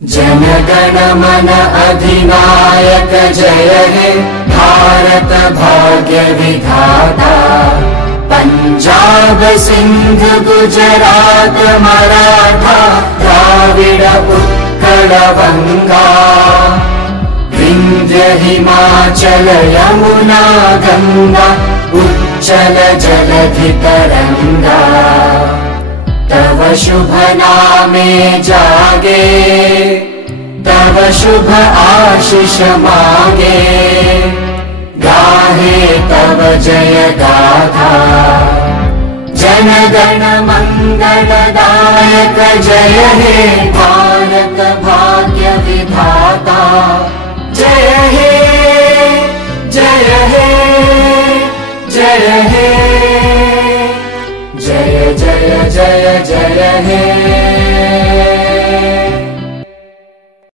जनगण मन अधिनायक जय हे भारत भाग्य विधाता। पंजाब सिंध गुजरात मराठा द्राविड उत्कल बंगा। विंध्य हिमाचल यमुना गंगा उच्चल जलधि तरंगा। तव शुभ नामे जागे तव शुभ आशीष मागे। गाहे तव जय गाथा जनगण मंगलदायक जय हे भारत भाग्य विधाता। जय हे जय हे जय हे जय जय जय जय हे।